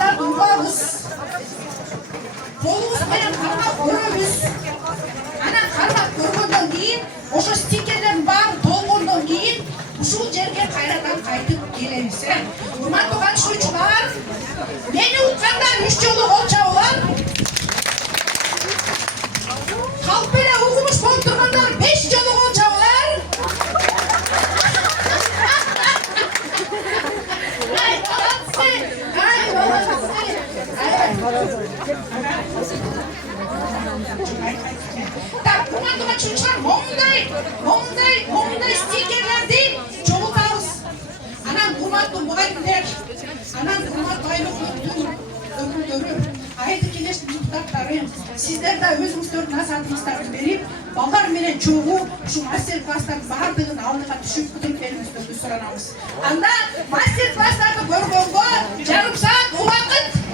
Карта дурбабыз. Жолубуз менен кармап көрөбүз. Анан кармап көргөндөн кийин ошо стикерлердин баары толгондон кийин ушул жерге кайрадан кайтып келебиз. Урматтуу катышуучулар, мени уккандар 3 жолу кол чабуулар. Халк менен угумуш болуп тургандар 5 жолу кол чабуулар. Так, урматтуу катышуучулар, момундай стикерлерди чогултабыз. Анан урматтуу мугалимдер, анан урматтуу аймактын өкүлдөрү, айылды кеңештин депутаттары, сиздер да өзүңүздөрдүн насаатыңыздарды берип, балдар менен чогуу ушу мастер класстардын баардыгын алдыга түшүп бүтүрүп бериңиздерди суранабыз. Анда